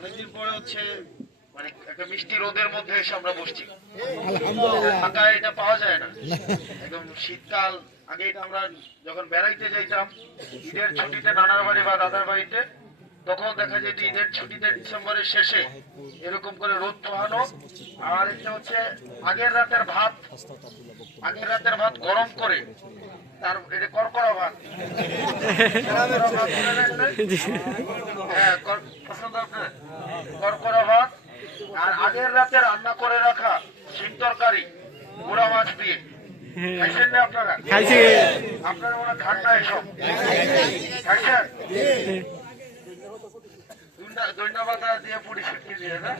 অনেকদিন পরে হচ্ছে মানে একটা মিষ্টি রোদের মধ্যে এসে আমরা বসছি। আলহামদুলিল্লাহ। ঢাকায় এটা পাওয়া যায় না, একদম শীতকাল। আগে এটা আমরা যখন বেড়াইতে যাইতাম ঈদের ছুটিতে নানার বাড়ি বা দাদার বাড়িতে, তখন দেখা যেত ঈদের ছুটিতে ডিসেম্বরের শেষে এরকম করে রোদ পোহানো। আর এটা হচ্ছে আগের রাতের ভাত, আগের রাতের ভাত গরম করে, তার এটা করকরা ভাত। হ্যাঁ, পছন্দ আপনার করকরা ভাত। আর আগের রাতে রান্না করে রাখা শিম তরকারি গুঁড়া মাছ দিয়ে খাইছেন না আপনারা? আপনারা মনে খান না এসব? খাইছেন? ধন্যবাদ দিয়ে পুরি শুকিয়ে দিয়ে না,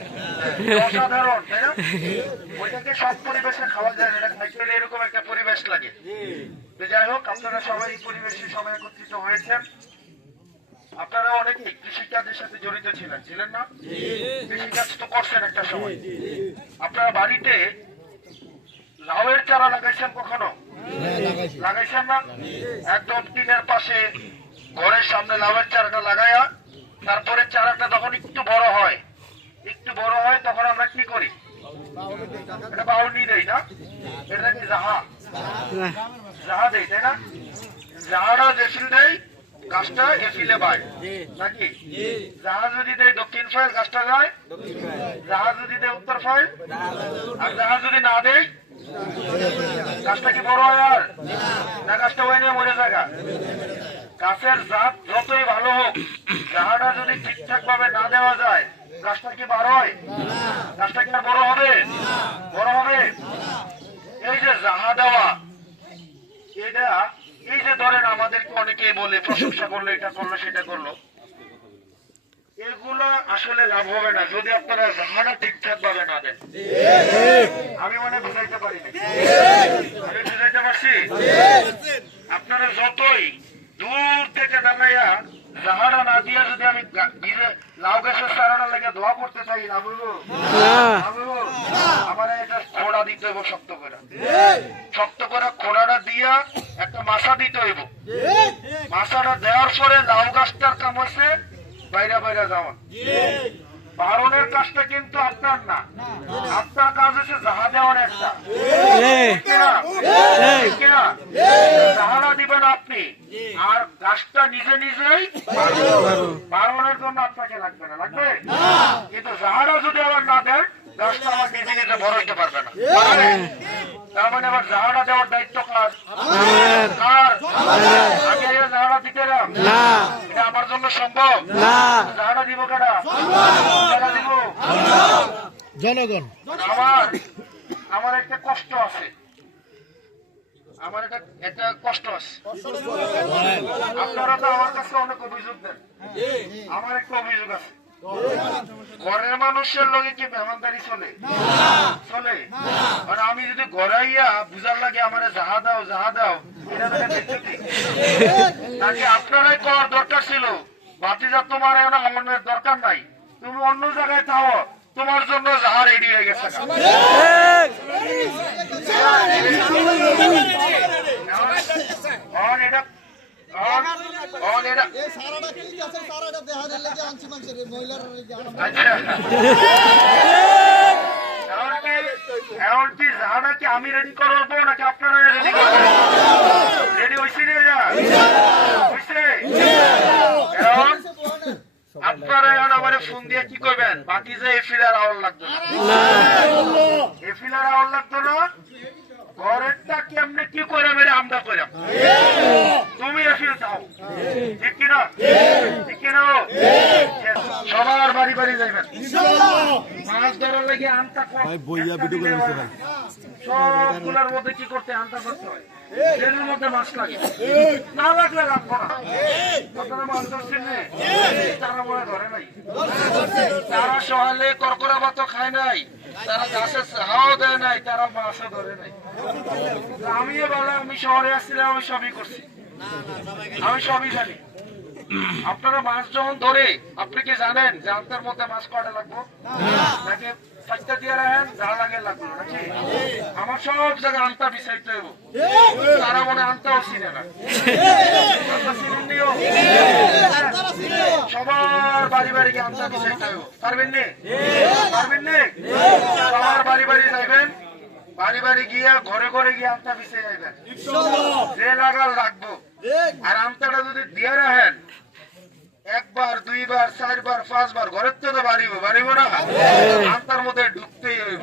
অসাধারণ তাই না? ওইটাকে সব পরিবেশে খাওয়া যায় না, এটা খাইতে গেলে এরকম একটা পরিবেশ লাগে। তো যাই হোক, আপনারা সবাই পরিবেশে সবাই একত্রিত হয়েছেন। আপনারা অনেকেই কৃষিকাজের সাথে জড়িত ছিলেন, ছিলেন না? কৃষিকাজ তো করছেন একটা সময়। আপনারা বাড়িতে লাউয়ের চারা লাগাইছেন কখনো? লাগাইছেন না? একদম টিনের পাশে ঘরের সামনে লাউয়ের চারাটা লাগাইয়া, তারপরে চারাটা যখন একটু বড় হয়, একটু বড় হয়, তখন আমরা কি করি? এটা বাউনি দেই না? এটা কি জাহা? জাহা দেই তাই না? জাহাটা দেশিল দেয়, গাছটা এফিলে পায় নাকি? জাহা যদি দেয় দক্ষিণ ফাইল, গাছটা যায়। জাহা যদি দেয় উত্তর ফাইল, আর জাহা যদি না দেয় গাছটা কি বড় হয় আর না? গাছটা ওই নিয়ে মরে জায়গা। গাছের জাত যতই ভালো হোক, জাহাটা যদি ঠিকঠাক ভাবে না দেওয়া যায়, গাছটা কি বড় হয়? গাছটা কি আর বড় হবে? বড় হবে? এই যে জাহা দেওয়া, এটা এই যে ধরেন আমাদেরকে অনেকেই বলে, প্রশংসা করলো, এটা করলো সেটা করলো, এগুলো আসলে লাভ হবে না যদি আপনারা জাহাটা ঠিকঠাক ভাবে না দেন। আমি মানে বুঝাইতে পারিনি, আমি বুঝাইতে পারছি? আপনারা যতই দূর থেকে দাঁড়াইয়া জাহাটা না দিয়া যদি আমি লাউ গাছের চারাটা লেগে দোয়া করতে চাই, লাভ হইব? আমার এটা খোড়া দিতে হইব, শক্ত করে, শক্ত করে খোড়াটা দিয়া একটা মাছা দিতে হইব। মাছাটা দেওয়ার পরে লাউ গাছটার কাম হচ্ছে বাইরে বাইরে যাওয়া। বারণের কাজটা কিন্তু আপনার না, আপনার কাজ হচ্ছে জাহা দেওয়ার একটা। জাহারা দিবেন আপনি, আর গাছটা নিজে নিজেই বারণের জন্য আপনাকে লাগবে না, লাগবে? কিন্তু জাহারা যদি আবার না দেন, গাছটা আমার নিজে নিজে বড় হইতে পারবে না। তার মানে আবার জাহারা দেওয়ার দায়িত্ব কার? আমি জাহারা দিতে রাম, এটা আমার জন্য সম্ভব? জাহারা দিব কেডা? দিব জনগণ। আমার একটা কষ্ট আছে, আমার একটা কষ্ট আছে। আপনারা তো আমার কাছে অনেক অভিযোগ দেন, আমার একটা অভিযোগ আছে। ঘরের মানুষের লগে কি মেহমানদারি চলে? চলে? মানে আমি যদি ঘরাইয়া বুঝার লাগে আমার জাহা দাও, জাহা দাও, এটা নাকি আপনারাই করার দরকার ছিল। ভাতিজা তোমার আমার দরকার নাই, তুমি অন্য জায়গায় থাও, তোমার জন্য জাহা রেডি হয়ে গেছে। এমনকি জাহাটা কি আমি রেডি করবো নাকি আপনারা রেডি করবেন? রেডি হয়েছি রে? আপনারা এখন আমার ফোন দিয়ে কি করবেন? বাকি যে এফিলার আওয়াজ লাগতো না, এফিলার আওয়াজ লাগতো না, ঘরেরটা কেমনে কি করে মেরে আমরা করাম, তুমি এফিল দাও, ঠিক কিনা? ঠিক কিনা? সবার বাড়ি বাড়ি যাইবেন, মাছ ধরার লাগে আনতা সবগুলোর মধ্যে কি করতে আনতা করতে হয়, ট্রেনের মধ্যে মাছ লাগে, না লাগলে রাখবো না। আপনারা মাছ ধরছেন না, তারা মনে ধরে নাই, তারা সহালে করকরা ভাতও খায় নাই, তারা গাছের হাওয়া দেয় নাই, তারা মাছও ধরে নাই। আমিও বলা, আমি শহরে আসছিলাম, আমি সবই করছি, আমি সবই জানি। আপনারা মাছ যখন ধরে, আপনি কি জানেন যে আন্তার মধ্যে মাছ কটা লাগবো? নাকি সাইডটা দিয়ে রাখেন, যা লাগে লাগলো নাকি? আমার সব জায়গায় আনতা বিছাইতে হইব, তারা মনে আনতাও চিনে না। আনতা চিনেন নিও? সবার বাড়ি বাড়ি গিয়ে আনতা বিছাইতে হইব, পারবেন নি? পারবেন নি? সবার বাড়ি বাড়ি যাইবেন, বাড়ি বাড়ি গিয়ে ঘরে ঘরে গিয়ে আনতা বিছাই যাইবেন, যে লাগাল রাখবো। আর আমতাটা যদি দিয়ে রাখেন একবার, দুইবার, চারবার, পাঁচবার, ঘরের তো বাড়িব না, আমতার মধ্যে ঢুকতেই হইব।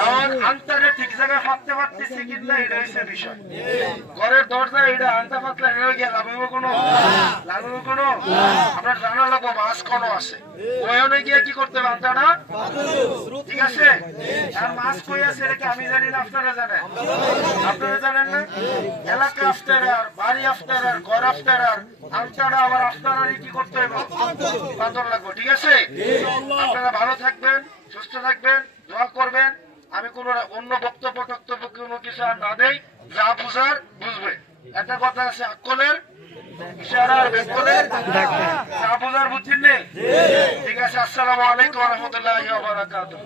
কারণ আমতারে ঠিক জায়গায় ফাঁকতে পারতেছি কিনা এটা হচ্ছে বিষয়। ঘরের দরজা এটা আনতা পাতলা এটা গিয়ে লাগবে কোনো, লাগবে কোনো? আপনার জানা লাগবো মাছ কোনো আছে, ওখানে গিয়ে কি করতে হবে আমতাটা, ঠিক আছে? আর মাছ কই আছে এটা কি আমি জানি না, আপনারা জানেন? আপনারা জানেন না? এলাকা আফতার আর বাড়ি আফতার আর ঘর আফতার আর আমতাটা আবার আফতার কি করতে হবে, পাথর লাগবে, ঠিক আছে? আপনারা ভালো থাকবেন, সুস্থ থাকবেন, দোয়া করবেন। আমি কোন অন্য বক্তব্য কোনো কিছু আর না দেই, যা বুঝার বুঝবে। একটা কথা আছে, আকলের ইশারা আর বেকলের যা বুঝার বুঝছেন নেই, ঠিক আছে? আসসালামু আলাইকুম ওয়া রাহমাতুল্লাহি ওয়া বারাকাতুহু।